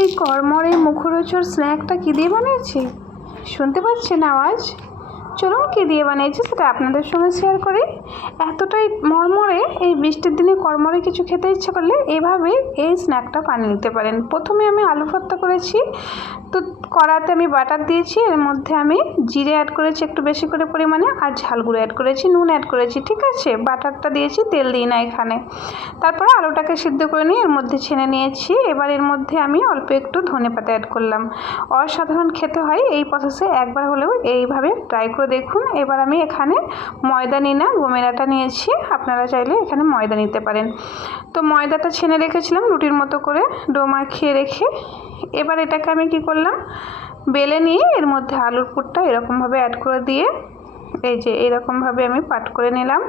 এই কড়মড়ে মুখরোচক স্ন্যাকটা কী দিয়ে বানিয়েছি শুনতে পাচ্ছেন আওয়াজ? চলুন কী দিয়ে বানিয়েছি সেটা আপনাদের সঙ্গে শেয়ার করি। এতটাই মরমরে এই বৃষ্টির দিনে কড়মড়ে কিছু খেতে ইচ্ছে করলে এভাবে এই স্ন্যাকটা বানিয়ে নিতে পারেন। প্রথমে আমি আলু ভর্তা করেছি, তো কড়াতে আমি বাটার দিয়েছি, এর মধ্যে আমি জিরে অ্যাড করেছি একটু বেশি করে পরিমাণে, আর ঝাল গুঁড়ো অ্যাড করেছি, নুন অ্যাড করেছি, ঠিক আছে। বাটারটা দিয়েছি, তেল দিই না এখানে। তারপরে আলুটাকে সিদ্ধ করে নিয়ে এর মধ্যে ছেনে নিয়েছি। এবার এর মধ্যে আমি অল্প একটু ধনেপাতা অ্যাড করলাম। অসাধারণ খেতে হয়। এই প্রসেসে একবার হলেও এইভাবে ট্রাই করে দেখুন। এবার আমি এখানে ময়দা নিই না, গমের আটা নিয়েছি, আপনারা চাইলে এখানে ময়দা নিতে পারেন। তো ময়দাটা ছেনে রেখেছিলাম রুটির মতো করে ডো মাখিয়ে রেখে। এবার এটাকে আমি কি করলাম, বেলে নিয়ে এর মধ্যে আলুর পুরটা এরকমভাবে অ্যাড করে দিয়ে এই যে এরকমভাবে আমি পাট করে নিলাম।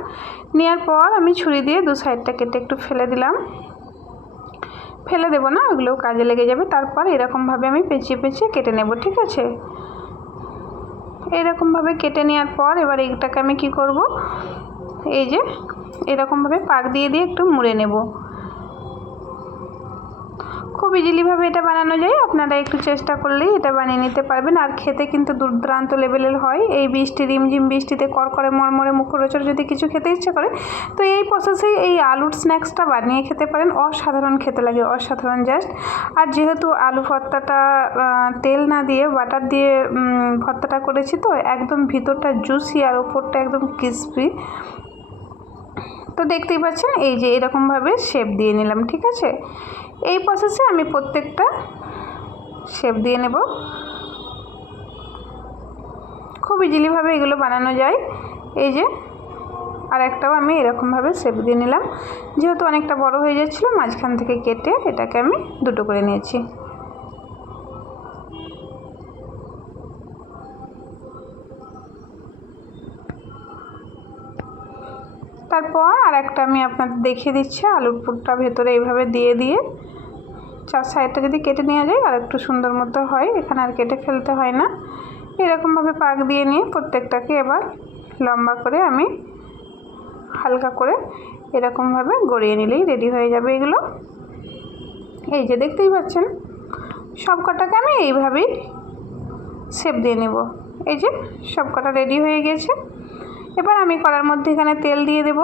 নেওয়ার পর আমি ছুরি দিয়ে দু সাইডটা কেটে একটু ফেলে দিলাম। ফেলে দেবো না, ওগুলোও কাজে লেগে যাবে। তারপর এরকমভাবে আমি পেঁচিয়ে পেঁচিয়ে কেটে নেব, ঠিক আছে। এরকমভাবে কেটে নেওয়ার পর এবার এইটাকে আমি কি করব, এই যে এরকমভাবে পাক দিয়ে দিয়ে একটু মুড়ে নেব। খুব ইজিলিভাবে এটা বানানো যায়, আপনারা একটু চেষ্টা করলেই এটা বানিয়ে নিতে পারবেন। আর খেতে কিন্তু দুর্দান্ত লেভেলের হয়। এই বৃষ্টি রিমঝিম বৃষ্টিতে কড়কড়ে মরমরে মুখরোচক যদি কিছু খেতে ইচ্ছে করে তো এই প্রসেসেই এই আলুর স্ন্যাক্সটা বানিয়ে খেতে পারেন। অসাধারণ খেতে লাগে, অসাধারণ জাস্ট। আর যেহেতু আলু ভর্তাটা তেল না দিয়ে বাটার দিয়ে ভর্তাটা করেছি, তো একদম ভিতরটা জুসি আর ওপরটা একদম ক্রিসপি। তো দেখতেই পাচ্ছেন এই যে এরকমভাবে শেপ দিয়ে নিলাম, ঠিক আছে। এই প্রসেসে আমি প্রত্যেকটা শেপ দিয়ে নেব। খুব ইজিলিভাবে এগুলো বানানো যায়। এই যে আর একটাও আমি এরকমভাবে শেপ দিয়ে নিলাম। যেহেতু অনেকটা বড় হয়ে যাচ্ছিলো, মাঝখান থেকে কেটে এটাকে আমি দুটো করে নিয়েছি। তারপর আর একটা আমি আপনাদের দেখিয়ে দিচ্ছি। আলুর পুরটা ভেতরে এইভাবে দিয়ে দিয়ে চার সাইডটা যদি কেটে নেওয়া যায় আর একটু সুন্দর মতো হয়, এখানে আর কেটে ফেলতে হয় না। এরকমভাবে পাক দিয়ে নিয়ে প্রত্যেকটাকে এবার লম্বা করে আমি হালকা করে এরকমভাবে গড়িয়ে নিলেই রেডি হয়ে যাবে এগুলো। এই যে দেখতেই পাচ্ছেন সব কটাকে আমি এইভাবেই শেপ দিয়ে নেব। এই যে সব কটা রেডি হয়ে গেছে। এবার আমি কড়ার মধ্যে এখানে তেল দিয়ে দেব,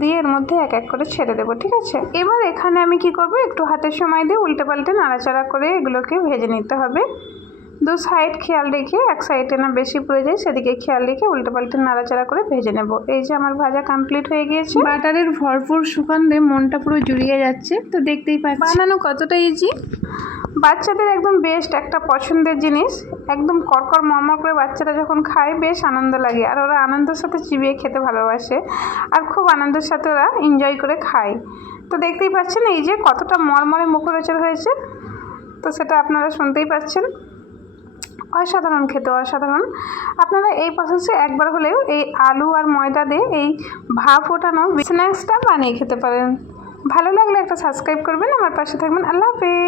দিয়ে এর মধ্যে এক এক করে ছেড়ে দেবো, ঠিক আছে। এবার এখানে আমি কি করব, একটু হাতের সময় দিয়ে উল্টে পাল্টে নাড়াচাড়া করে এগুলোকে ভেজে নিতে হবে। দু সাইড খেয়াল রেখে, এক সাইডে না বেশি পুড়ে যায় সেদিকে খেয়াল রেখে উল্টে পাল্টে নাড়াচাড়া করে ভেজে নেব। এই যে আমার ভাজা কমপ্লিট হয়ে গিয়েছে। বাটারের ভরপুর সুগন্ধে মনটা পুরো জুড়িয়ে যাচ্ছে। তো দেখতেই পাচ্ছি বানানো কতটা ইজি। বাচ্চাদের একদম বেস্ট একটা পছন্দের জিনিস। একদম কড়কড় মরমর করে বাচ্চারা যখন খায় বেশ আনন্দ লাগে, আর ওরা আনন্দের সাথে চিবিয়ে খেতে ভালোবাসে, আর খুব আনন্দের সাথে ওরা এনজয় করে খায়। তো দেখতেই পাচ্ছেন এই যে কতটা মরমরে মুখরোচক হয়েছে, তো সেটা আপনারা শুনতেই পাচ্ছেন। অসাধারণ খেতে, অসাধারণ। আপনারা এই প্রসেসে একবার হলেও এই আলু আর ময়দা দিয়ে এই ভাপ ওঠানো স্ন্যাক্সটা বানিয়ে খেতে পারেন। ভালো লাগলে একটা সাবস্ক্রাইব করবেন, আমার পাশে থাকবেন। আল্লাহ হাফেজ।